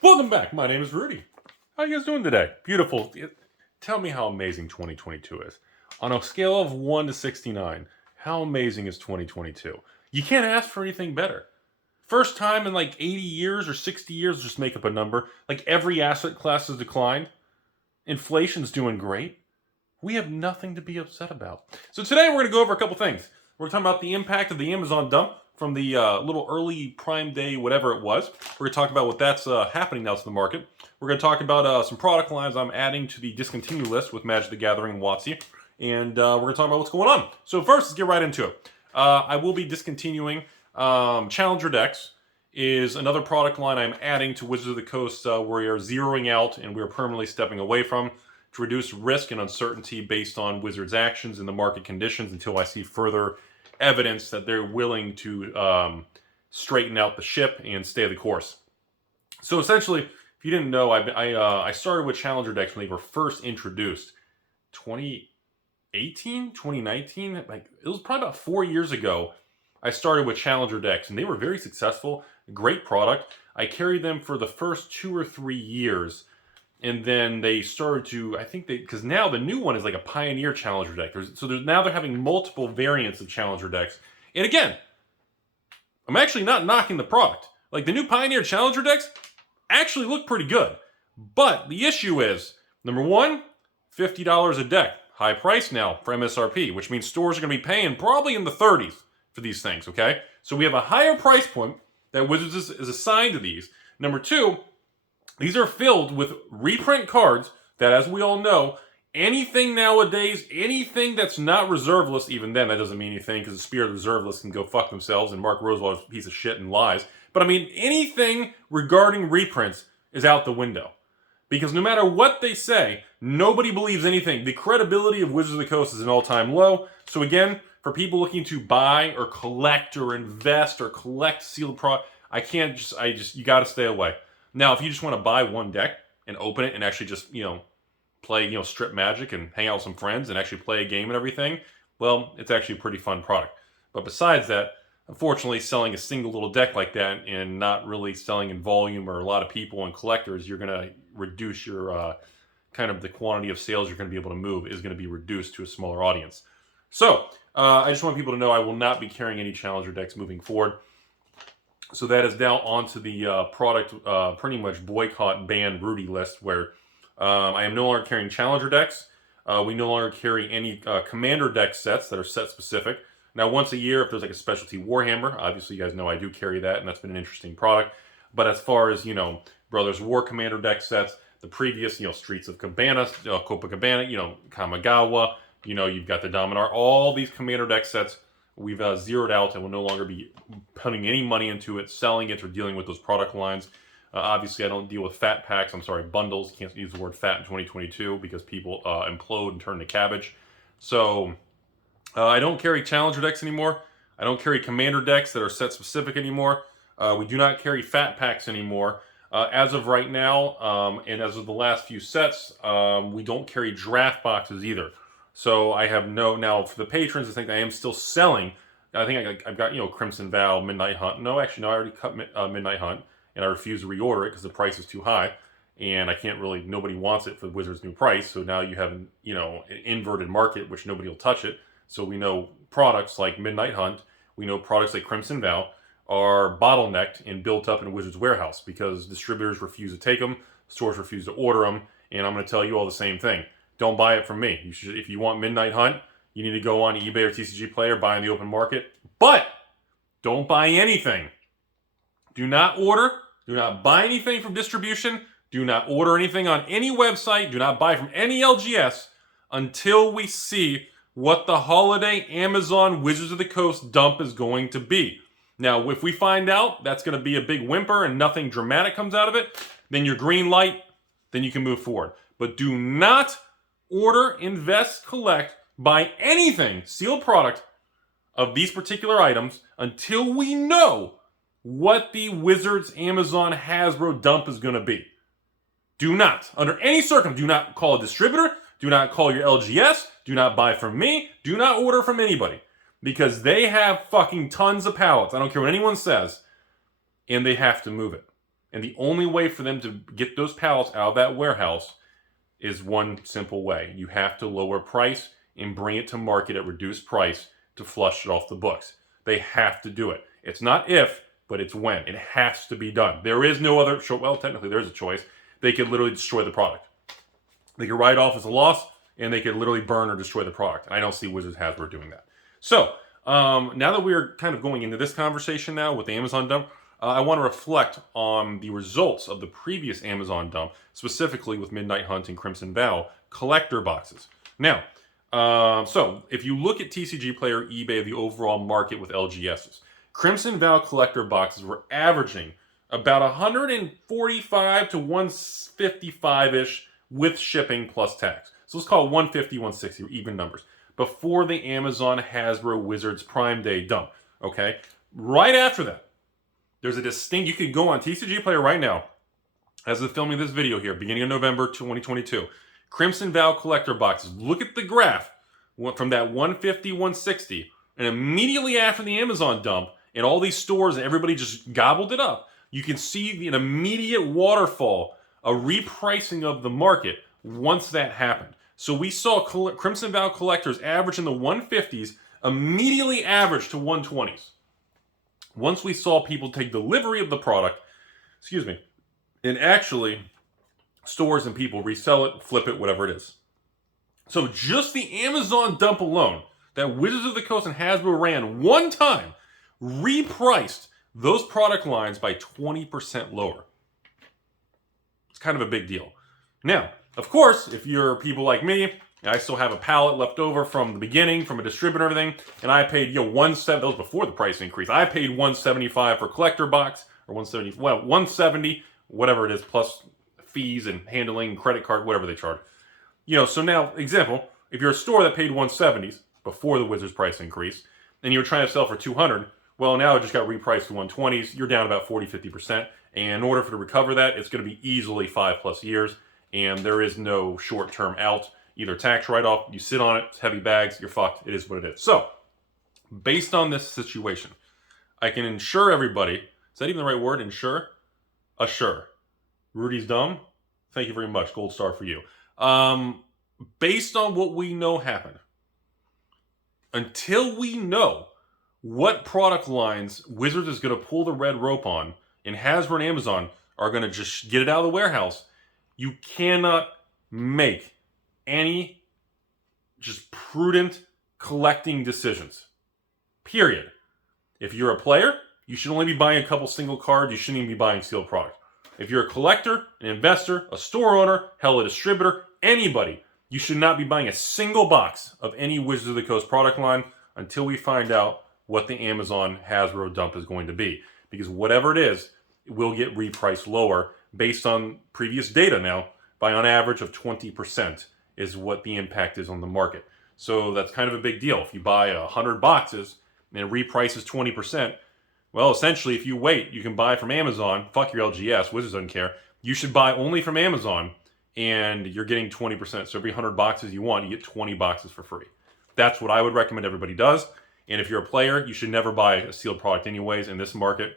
Welcome back. My name is Rudy. How you guys doing today? Beautiful. Tell me how amazing 2022 is. On a scale of 1 to 69, how amazing is 2022? You can't ask for anything better. First time in like 80 years or 60 years, just make up a number, like every asset class has declined. Inflation's doing great. We have nothing to be upset about. So today we're going to go over a couple things. We're talking about the impact of the Amazon dump from the little early Prime Day, whatever it was. We're going to talk about what that's happening now to the market. We're going to talk about some product lines I'm adding to the discontinue list with Magic the Gathering and WotC. And we're going to talk about what's going on. So first, let's get right into it. I will be discontinuing Challenger decks. Is another product line I'm adding to Wizards of the Coast where we are zeroing out and we're permanently stepping away from to reduce risk and uncertainty based on Wizards' actions and the market conditions until I see further evidence that they're willing to straighten out the ship and stay the course. So essentially, if you didn't know, I started with Challenger decks when they were first introduced. 2018, 2019, like it was probably about 4 years ago. I started with Challenger decks, and they were very successful. Great product. I carried them for the first 2 or 3 years, and then they started to, I think because now the new one is like a Pioneer Challenger deck. Now they're having multiple variants of Challenger decks. And again, I'm actually not knocking the product. Like the new Pioneer Challenger decks actually look pretty good. But the issue is, number one, $50 a deck. High price now for MSRP, which means stores are going to be paying probably in the 30s for these things, okay? So we have a higher price point that Wizards is assigned to these. Number two, these are filled with reprint cards that, as we all know, anything nowadays, anything that's not reserve list, even then, that doesn't mean anything because the Spirit reserve list can go fuck themselves and Mark Rosewall's a piece of shit and lies. But I mean, anything regarding reprints is out the window. Because no matter what they say, nobody believes anything. The credibility of Wizards of the Coast is an all-time low. So again, for people looking to buy or collect or invest or collect sealed product, you got to stay away. Now, if you just want to buy one deck and open it and actually just, play, strip Magic and hang out with some friends and actually play a game and everything, well, it's actually a pretty fun product. But besides that, unfortunately, selling a single little deck like that and not really selling in volume or a lot of people and collectors, you're going to reduce your kind of the quantity of sales you're going to be able to move is going to be reduced to a smaller audience. So, I just want people to know I will not be carrying any Challenger decks moving forward. So that is now onto the product pretty much boycott ban Rudy list where I am no longer carrying Challenger decks. We no longer carry any Commander deck sets that are set specific. Now, once a year, if there's like a specialty Warhammer, obviously you guys know I do carry that, and that's been an interesting product. But as far as, Brothers War Commander deck sets, the previous, Streets of Cabana, Copacabana, Kamigawa, you've got the Dominar, all these Commander deck sets, we've zeroed out and will no longer be putting any money into it, selling it, or dealing with those product lines. Obviously, I don't deal with fat packs. Bundles. Can't use the word fat in 2022 because people implode and turn to cabbage. So I don't carry Challenger decks anymore. I don't carry Commander decks that are set specific anymore. We do not carry fat packs anymore. As of right now, and as of the last few sets, we don't carry draft boxes either. So I have now for the patrons, I think I am still selling. I think I've got, Crimson Vow, Midnight Hunt. No, actually, no, I already cut Midnight Hunt, and I refuse to reorder it because the price is too high. And I can't really, nobody wants it for the Wizards' new price. So now you have, an inverted market, which nobody will touch it. So we know products like Midnight Hunt, we know products like Crimson Vow are bottlenecked and built up in a Wizards warehouse because distributors refuse to take them, stores refuse to order them, and I'm going to tell you all the same thing. Don't buy it from me. If you want Midnight Hunt, you need to go on eBay or TCG Player, buy in the open market. But don't buy anything. Do not order. Do not buy anything from distribution. Do not order anything on any website. Do not buy from any LGS until we see what the holiday Amazon Wizards of the Coast dump is going to be. Now, if we find out that's going to be a big whimper and nothing dramatic comes out of it, then you're green light, then you can move forward. But do not order, invest, collect, buy anything, sealed product of these particular items until we know what the Wizards, Amazon, Hasbro dump is going to be. Do not, under any circumstance, do not call a distributor, do not call your LGS, do not buy from me, do not order from anybody. Because they have fucking tons of pallets, I don't care what anyone says, and they have to move it. And the only way for them to get those pallets out of that warehouse is one simple way. You have to lower price and bring it to market at reduced price to flush it off the books. They have to do it. It's not if, but it's when. It has to be done. There is no other, well, technically there's a choice. They could literally destroy the product. They could write off as a loss, and they could literally burn or destroy the product. I don't see Wizards Hasbro doing that. So, now that we're kind of going into this conversation now with the Amazon dump, I want to reflect on the results of the previous Amazon dump, specifically with Midnight Hunt and Crimson Vow collector boxes. Now, so if you look at TCG Player, eBay, the overall market with LGSs, Crimson Vow collector boxes were averaging about 145 to 155-ish with shipping plus tax. So let's call it 150, 160, even numbers, before the Amazon Hasbro Wizards Prime Day dump, okay? Right after that, there's a distinct, you could go on TCG Player right now, as of filming this video here, beginning of November 2022, Crimson Vow collector boxes. Look at the graph from that 150, 160, and immediately after the Amazon dump, and all these stores and everybody just gobbled it up, you can see an immediate waterfall, a repricing of the market once that happened. So we saw Crimson Vow collectors average in the 150s, immediately average to 120s. Once we saw people take delivery of the product, and actually stores and people resell it, flip it, whatever it is. So just the Amazon dump alone that Wizards of the Coast and Hasbro ran one time repriced those product lines by 20% lower. It's kind of a big deal. Now, of course, if you're people like me, I still have a pallet left over from the beginning, from a distributor and everything, and I paid, that was before the price increase. I paid $175 for collector box, or $170, whatever it is, plus fees and handling, credit card, whatever they charge. So now, example, if you're a store that paid $170s before the Wizards price increase, and you're trying to sell for $200, well, now it just got repriced to $120s, you're down about 40-50%, and in order to recover that, it's going to be easily 5+ years, and there is no short-term out. Either tax write-off, you sit on it, it's heavy bags, you're fucked. It is what it is. So, based on this situation, I can ensure everybody, is that even the right word, ensure? Assure. Rudy's dumb? Thank you very much. Gold star for you. Based on what we know happened, until we know what product lines Wizards is going to pull the red rope on, and Hasbro and Amazon are going to just get it out of the warehouse, you cannot make any just prudent collecting decisions. Period. If you're a player, you should only be buying a couple single cards. You shouldn't even be buying sealed product. If you're a collector, an investor, a store owner, hell, a distributor, anybody, you should not be buying a single box of any Wizards of the Coast product line until we find out what the Amazon Hasbro dump is going to be. Because whatever it is, it will get repriced lower based on previous data now by on average of 20%. Is what the impact is on the market. So that's kind of a big deal. If you buy 100 boxes and it reprices 20%, well, essentially, if you wait, you can buy from Amazon. Fuck your LGS. Wizards doesn't care. You should buy only from Amazon, and you're getting 20%. So every 100 boxes you want, you get 20 boxes for free. That's what I would recommend everybody does. And if you're a player, you should never buy a sealed product anyways. In this market,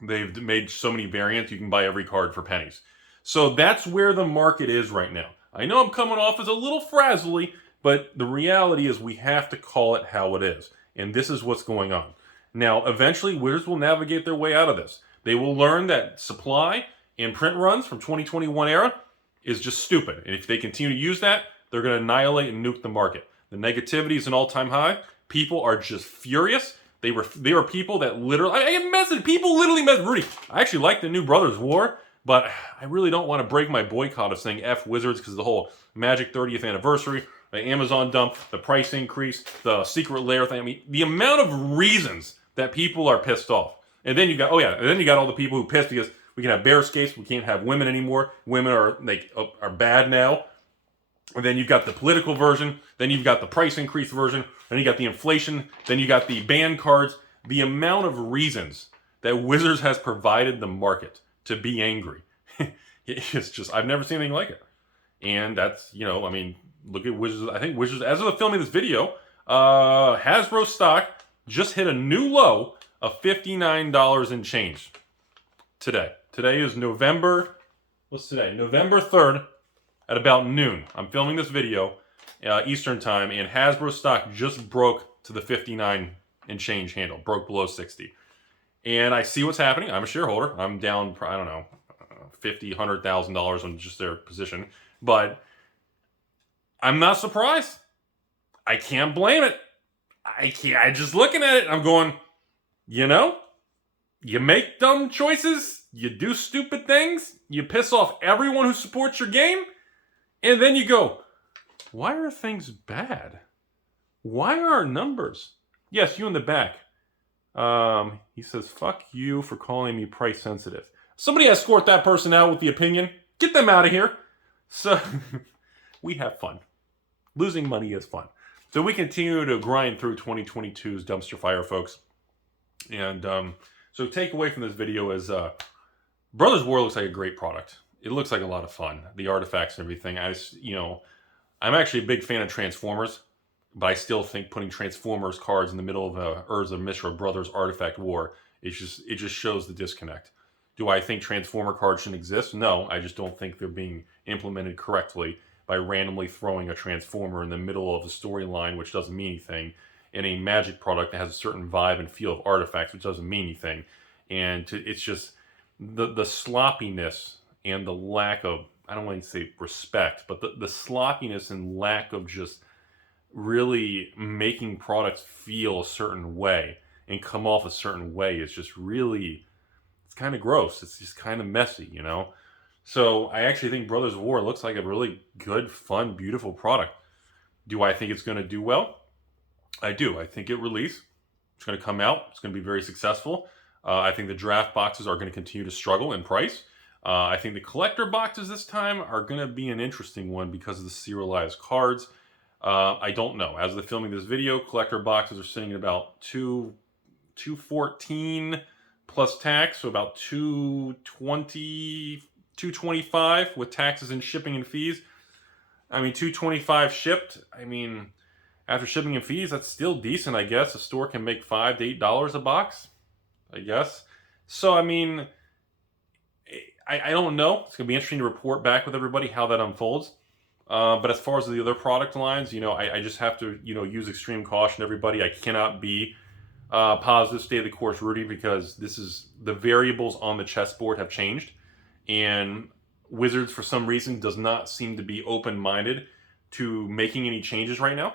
they've made so many variants, you can buy every card for pennies. So that's where the market is right now. I know I'm coming off as a little frazzly, but the reality is we have to call it how it is. And this is what's going on. Now, eventually, Wizards will navigate their way out of this. They will learn that supply and print runs from 2021 era is just stupid. And if they continue to use that, they're going to annihilate and nuke the market. The negativity is an all-time high. People are just furious. They were people that literally... I get messaged. People literally messaged Rudy. I actually like the New Brothers War, but I really don't want to break my boycott of saying F Wizards because the whole Magic 30th anniversary, the Amazon dump, the price increase, the secret lair thing. I mean, the amount of reasons that people are pissed off. And then you got, and then you got all the people who pissed because we can have bearscapes, we can't have women anymore. Women are bad now. And then you've got the political version, then you've got the price increase version, then you got the inflation, then you got the ban cards. The amount of reasons that Wizards has provided the market to be angry. It's just, I've never seen anything like it. And that's, look at Wizards. I think Wizards, as of the filming of this video, Hasbro stock just hit a new low of $59 and change today. Today is what's today? November 3rd at about noon. I'm filming this video Eastern time, and Hasbro stock just broke to the 59 and change handle, broke below 60. And I see what's happening. I'm a shareholder. I'm down, I don't know, $50,000, $100,000 on just their position. But I'm not surprised. I can't blame it. I just looking at it, I'm going, you know, you make dumb choices, you do stupid things, you piss off everyone who supports your game, and then you go, why are things bad? Why are our numbers? Yes, you in the back. He says, fuck you for calling me price sensitive. Somebody escort that person out with the opinion. Get them out of here. So, we have fun. Losing money is fun. So we continue to grind through 2022's dumpster fire, folks. And so take away from this video is Brothers War looks like a great product. It looks like a lot of fun. The artifacts and everything. I'm actually a big fan of Transformers, but I still think putting Transformers cards in the middle of a Urza Mishra Brothers Artifact War, it just shows the disconnect. Do I think Transformer cards shouldn't exist? No, I just don't think they're being implemented correctly by randomly throwing a Transformer in the middle of a storyline, which doesn't mean anything, in a Magic product that has a certain vibe and feel of artifacts, which doesn't mean anything. And it's just the sloppiness and the lack of, I don't want to say respect, but the sloppiness and lack of just really making products feel a certain way and come off a certain way is just really, it's kind of gross. It's just kind of messy, you know? So I actually think Brothers of War looks like a really good, fun, beautiful product. Do I think it's going to do well? I do. I think it release. It's going to come out. It's going to be very successful. I think the draft boxes are going to continue to struggle in price. I think the collector boxes this time are going to be an interesting one because of the serialized cards. I don't know. As of the filming this video, collector boxes are sitting at about $214 plus tax, so about $225 with taxes and shipping and fees. I mean, $225 shipped. I mean, after shipping and fees, that's still decent, I guess. A store can make $5 to $8 a box, I guess. So, I mean, I don't know. It's going to be interesting to report back with everybody how that unfolds. But as far as the other product lines, I just have to, use extreme caution, everybody. I cannot be positive, stay the course, Rudy, because the variables on the chessboard have changed. And Wizards, for some reason, does not seem to be open-minded to making any changes right now.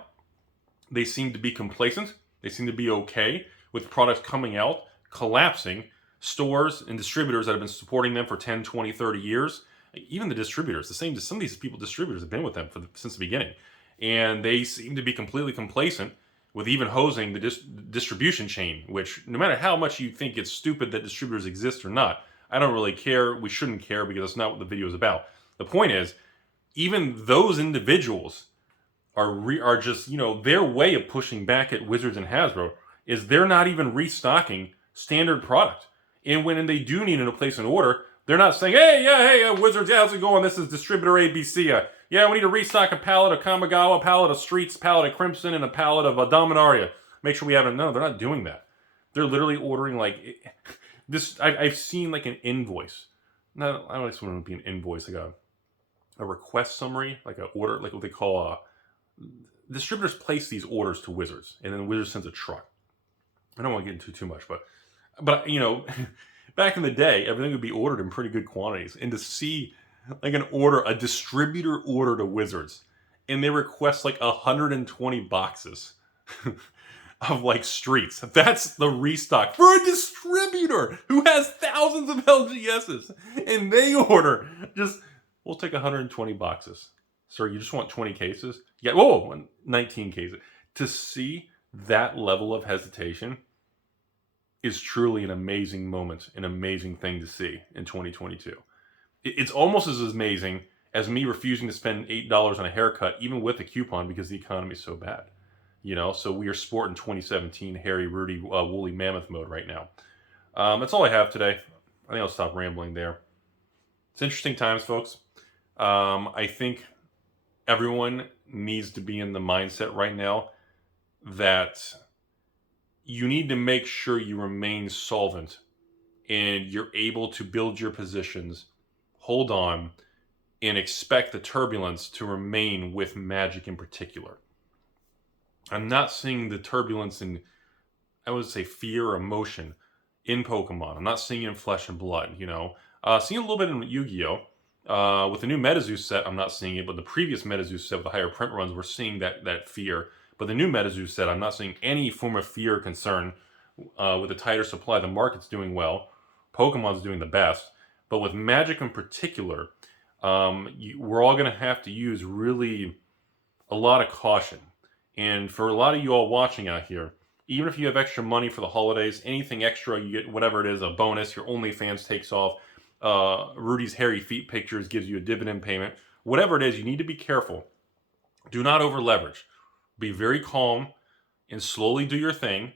They seem to be complacent. They seem to be okay with products coming out, collapsing, stores and distributors that have been supporting them for 10, 20, 30 years. Even the distributors, some of these distributors have been with them since the beginning. And they seem to be completely complacent with even hosing the distribution chain, which no matter how much you think it's stupid that distributors exist or not, I don't really care. We shouldn't care because that's not what the video is about. The point is, even those individuals are just, their way of pushing back at Wizards and Hasbro is they're not even restocking standard product. And when they do need to place an order, they're not saying, hey, Wizards, how's it going? This is distributor ABC. Yeah, we need to restock a pallet of Kamigawa, a pallet of Streets, a pallet of Crimson, and a pallet of Dominaria. Make sure we have it. No, they're not doing that. They're literally ordering this. I've seen like an invoice. No, I don't just want it to be an invoice, like a request summary, like an order, like what they call distributors place these orders to Wizards, and then Wizards sends a truck. I don't want to get into too much, but back in the day, everything would be ordered in pretty good quantities, and to see like a distributor order to Wizards, and they request like 120 boxes of like Streets. That's the restock for a distributor who has thousands of LGSs, and they order we'll take 120 boxes. Sir, you just want 20 cases? Yeah, 19 cases. To see that level of hesitation is truly an amazing moment, an amazing thing to see in 2022. It's almost as amazing as me refusing to spend $8 on a haircut, even with a coupon, because the economy is so bad. So we are sporting 2017 hairy, Rudy, woolly mammoth mode right now. That's all I have today. I think I'll stop rambling there. It's interesting times, folks. I think everyone needs to be in the mindset right now that you need to make sure you remain solvent and you're able to build your positions, hold on, and expect the turbulence to remain with Magic in particular. I'm not seeing the turbulence in, I would say, fear or emotion in Pokemon. I'm not seeing it in Flesh and Blood, you know. Seeing a little bit in Yu-Gi-Oh! With the new MetaZoo set, I'm not seeing it, but the previous MetaZoo set with the higher print runs, we're seeing that fear. But the new MetaZoo set, I'm not seeing any form of fear or concern. With the tighter supply, the market's doing well. Pokemon's doing the best. But with Magic in particular, we're all going to have to use really a lot of caution. And for a lot of you all watching out here, even if you have extra money for the holidays, anything extra, you get whatever it is, a bonus, your OnlyFans takes off, Rudy's hairy feet pictures gives you a dividend payment, whatever it is, you need to be careful. Do not over leverage. Be very calm and slowly do your thing.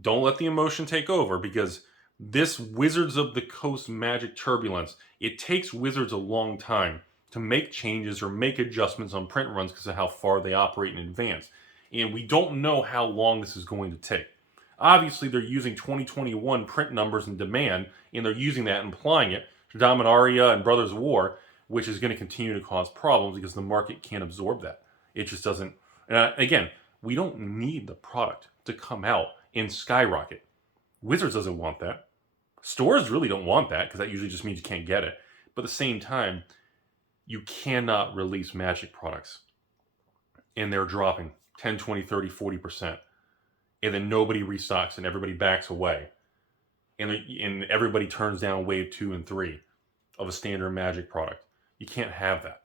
Don't let the emotion take over, because this Wizards of the Coast Magic turbulence, it takes Wizards a long time to make changes or make adjustments on print runs because of how far they operate in advance. And we don't know how long this is going to take. Obviously, they're using 2021 print numbers and demand, and they're using that and applying it to Dominaria and Brothers of War, which is going to continue to cause problems because the market can't absorb that. It just doesn't. Again, we don't need the product to come out and skyrocket. Wizards doesn't want that. Stores really don't want that, because that usually just means you can't get it. But at the same time, you cannot release Magic products and they're dropping 10, 20, 30, 40%. And then nobody restocks and everybody backs away. And everybody turns down wave 2 and 3 of a standard Magic product. You can't have that,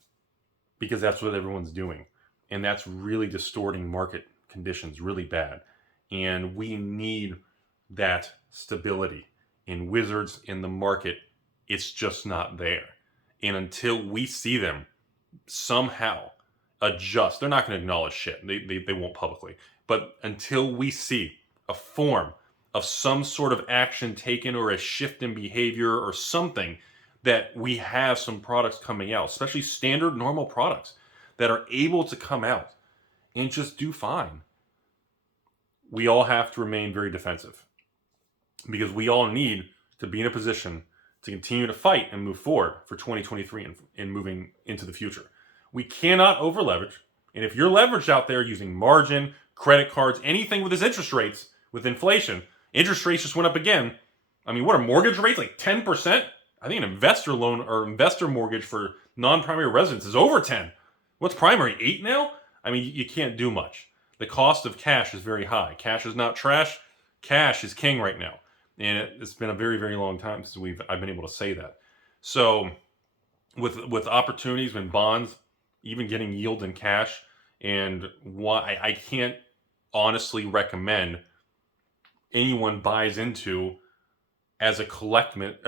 because that's what everyone's doing. And that's really distorting market conditions really bad. And we need that stability. In Wizards, in the market, it's just not there. And until we see them somehow adjust, they're not going to acknowledge shit. They won't publicly. But until we see a form of some sort of action taken or a shift in behavior or something, that we have some products coming out, especially standard normal products, that are able to come out and just do fine, we all have to remain very defensive. Because we all need to be in a position to continue to fight and move forward for 2023 and moving into the future. We cannot over leverage. And if you're leveraged out there using margin, credit cards, anything with this interest rates, interest rates just went up again. I mean, what are mortgage rates? Like 10%? I think an investor loan or investor mortgage for non-primary residence is over 10. What's primary? 8 now? I mean, you can't do much. The cost of cash is very high. Cash is not trash. Cash is king right now. And it's been a very, very long time since I've been able to say that. So with opportunities and bonds, even getting yield in cash, and why I can't honestly recommend anyone buys into as a collectible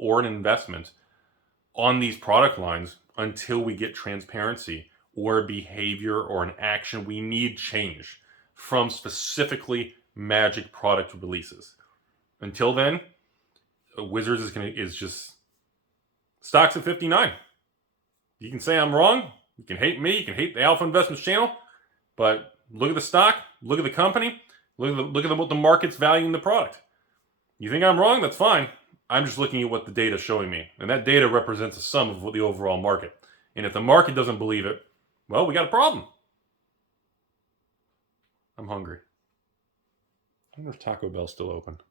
or an investment on these product lines until we get transparency or behavior or an action. We need change from specifically Magic product releases. Until then, Wizards is just stocks at 59. You can say I'm wrong. You can hate me. You can hate the Alpha Investments channel. But look at the stock. Look at the company. Look at what the market's valuing the product. You think I'm wrong? That's fine. I'm just looking at what the data is showing me. And that data represents a sum of the overall market. And if the market doesn't believe it, well, we got a problem. I'm hungry. I wonder if Taco Bell's still open.